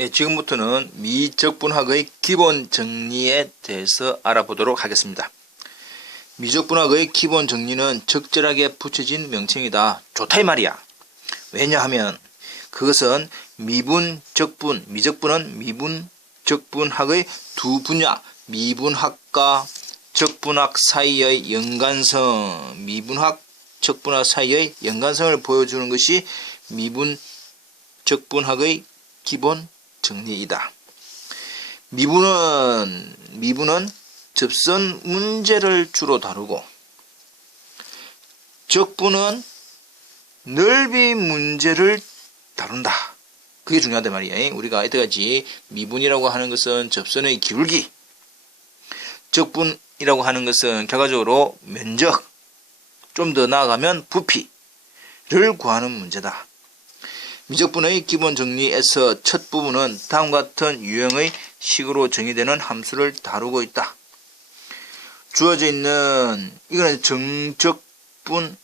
예, 지금부터는 미적분학의 기본 정리에 대해서 알아보도록 하겠습니다. 미적분학의 기본 정리는 적절하게 붙여진 명칭이다. 좋다 이 말이야. 왜냐하면 그것은 미분, 적분, 미적분은 미분, 적분학의 두 분야, 미분학과 적분학 사이의 연관성, 미분학, 적분학 사이의 연관성을 보여주는 것이 미분, 적분학의 기본 정리이다. 미분은 미분은 접선 문제를 주로 다루고 적분은 넓이 문제를 다룬다. 그게 중요하단 말이야. 우리가 이때까지 미분이라고 하는 것은 접선의 기울기, 적분이라고 하는 것은 결과적으로 면적, 좀 더 나아가면 부피를 구하는 문제다. 미적분의 기본 정리에서 첫 부분은 다음과 같은 유형의 식으로 정의되는 함수를 다루고 있다. 주어져 있는 이거는 정적분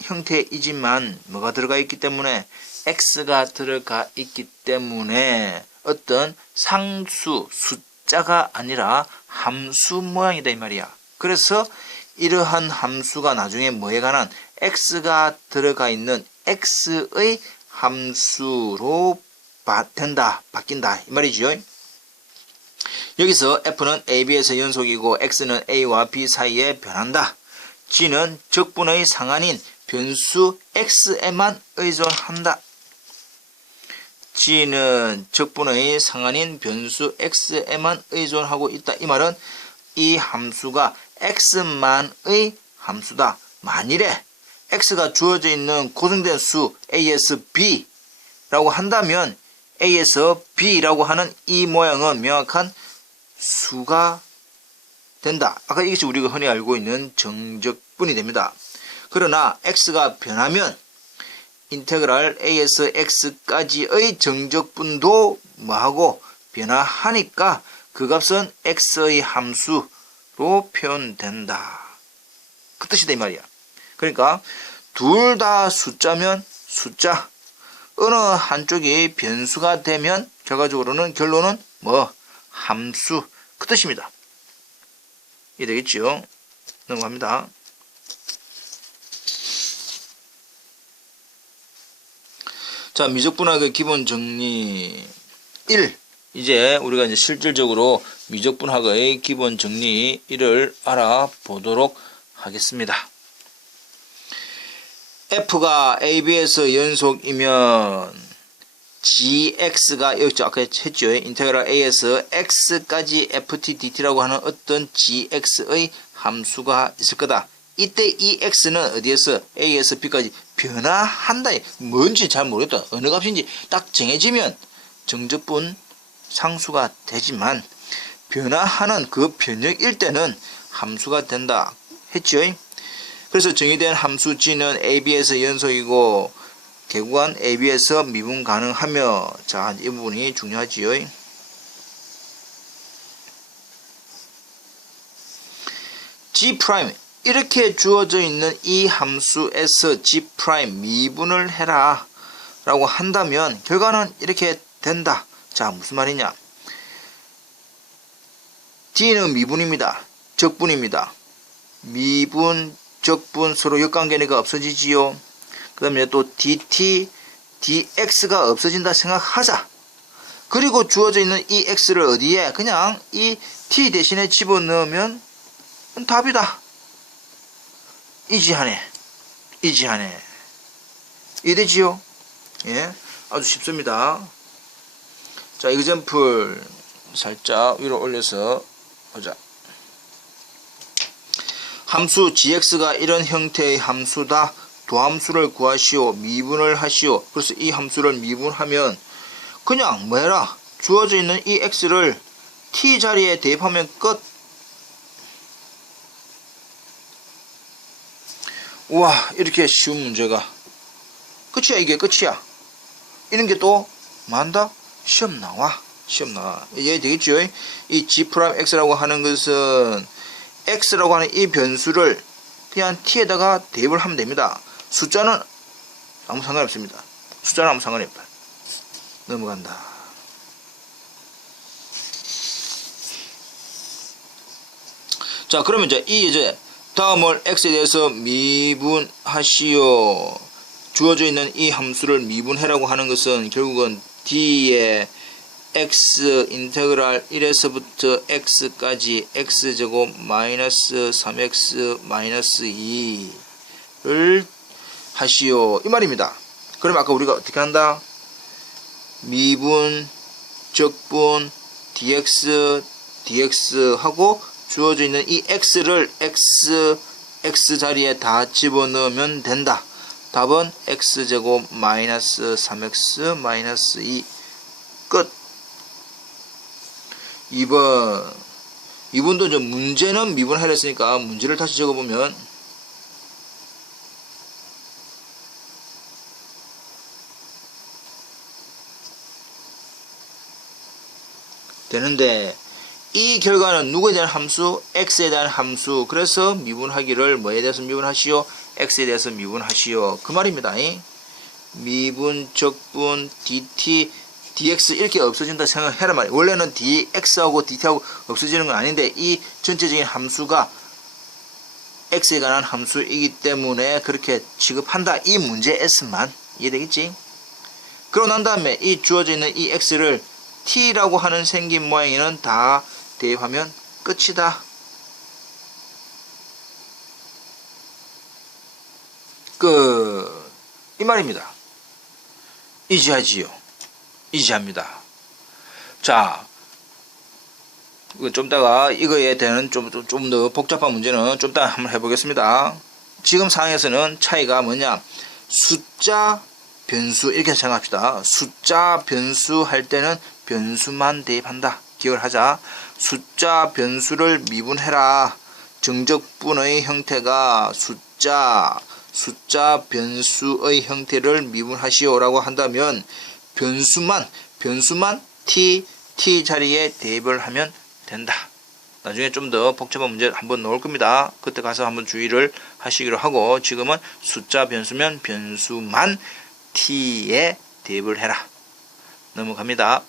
형태이지만 뭐가 들어가 있기 때문에 x가 들어가 있기 때문에 어떤 상수 숫자가 아니라 함수 모양이다 이 말이야. 그래서 이러한 함수가 나중에 뭐에 관한 x가 들어가 있는 x의 함수로 바, 된다, 바뀐다 이 말이죠. 여기서 f는 ab에서 연속이고 x는 a와 b 사이에 변한다. g는 적분의 상한인 변수 x에만 의존한다. g는 적분의 상한인 변수 x에만 의존하고 있다. 이 말은 이 함수가 x만의 함수다. 만일에 x가 주어져 있는 고정된 수 a에서 b라고 한다면 a에서 b라고 하는 이 모양은 명확한 수가 된다. 아까 이것이 우리가 흔히 알고 있는 정적분이 됩니다. 그러나 x가 변하면 인테그랄 a에서 x까지의 정적분도 뭐하고 변화하니까 그 값은 x의 함수로 표현된다. 그 뜻이다 이 말이야. 그러니까 둘 다 숫자면 숫자 어느 한쪽이 변수가 되면 결과적으로는 결론은 뭐 함수 그 뜻입니다. 이 되겠죠? 넘어갑니다. 자, 미적분학의 기본 정리 1. 이제 우리가 이제 실질적으로 미적분학의 기본 정리 1을 알아보도록 하겠습니다. F가 AB에서 연속이면 gx가 여기 아까 했죠. 인테그랄 a에서 x까지 ft dt라고 하는 어떤 gx의 함수가 있을 거다. 이때 이 x는 어디에서 a에서 b까지 변화한다. 뭔지 잘 모르겠다. 어느 값인지 딱 정해지면 정적분 상수가 되지만 변화하는 그 변역일 때는 함수가 된다. 했죠. 그래서 정의된 함수 g는 ab에서 연속이고 개구간 AB에서 미분 가능하며 자, 이 부분이 중요하지요. G 이렇게 주어져 있는 이 함수에서 G 미분을 해라 라고 한다면 결과는 이렇게 된다. 자, 무슨 말이냐? D는 미분입니다. 적분입니다. 미분, 적분 서로 역관계가 없어지지요. 그 다음에 또 dt, dx가 없어진다 생각하자. 그리고 주어져 있는 이 x를 어디에 그냥 이 t 대신에 집어넣으면 답이다. 이지하네. 이지하네. 이되지요? 예, 아주 쉽습니다. 자, 이그젠플 살짝 위로 올려서 보자. 함수 gx가 이런 형태의 함수다. 도함수를 구하시오. 미분을 하시오. 그래서 이 함수를 미분하면 그냥 뭐해라. 주어져 있는 이 x를 t 자리에 대입하면 끝. 우와 이렇게 쉬운 문제가 끝이야 이게 끝이야. 이런 게 또 만다 시험 나와. 시험 나와. 이해 되겠죠? 이 g x라고 하는 것은 x라고 하는 이 변수를 그냥 t에다가 대입을 하면 됩니다. 숫자는 아무 상관 없습니다. 숫자는 아무 상관이 없다. 넘어간다. 자 그러면 이제 이 이제 다음을 x에 대해서 미분하시오. 주어져 있는 이 함수를 미분해라고 하는 것은 결국은 d의 x 인테그랄 1에서부터 x까지 x제곱 마이너스 3x 마이너스 2를 하시오. 이 말입니다. 그럼 아까 우리가 어떻게 한다? 미분, 적분, dx, dx 하고 주어져 있는 이 x를 x, x 자리에 다 집어넣으면 된다. 답은 x제곱 마이너스 3x 마이너스 2 끝. 2번. 2번도 이제 문제는 미분하려 했으니까 문제를 다시 적어보면 되는데 이 결과는 누구에 대한 함수? x에 대한 함수. 그래서 미분하기를 뭐에 대해서 미분하시오? x에 대해서 미분하시오. 그 말입니다. 이. 미분, 적분, dt, dx 이렇게 없어진다 생각해라 말이에요. 원래는 dx하고 dt하고 없어지는 건 아닌데 이 전체적인 함수가 x에 관한 함수이기 때문에 그렇게 취급한다. 이 문제 S만 이해되겠지? 그러고 난 다음에 이 주어져 있는 이 x를 t라고 하는 생긴 모양에는 다 대입하면 끝이다. 끝. 이 말입니다. 이지하지요. 이지합니다. 자, 좀 이따가 이거에 대한 좀좀더 복잡한 문제는 좀 이따 한번 해보겠습니다. 지금 상황에서는 차이가 뭐냐? 숫자, 변수 이렇게 생각합시다. 숫자, 변수 할 때는 변수만 대입한다. 기억을 하자. 숫자, 변수를 미분해라. 정적분의 형태가 숫자, 숫자, 변수의 형태를 미분하시오라고 한다면 변수만, 변수만 t, t 자리에 대입을 하면 된다. 나중에 좀 더 복잡한 문제 한번 넣을 겁니다. 그때 가서 한번 주의를 하시기로 하고 지금은 숫자 변수면 변수만 t에 대입을 해라. 넘어갑니다.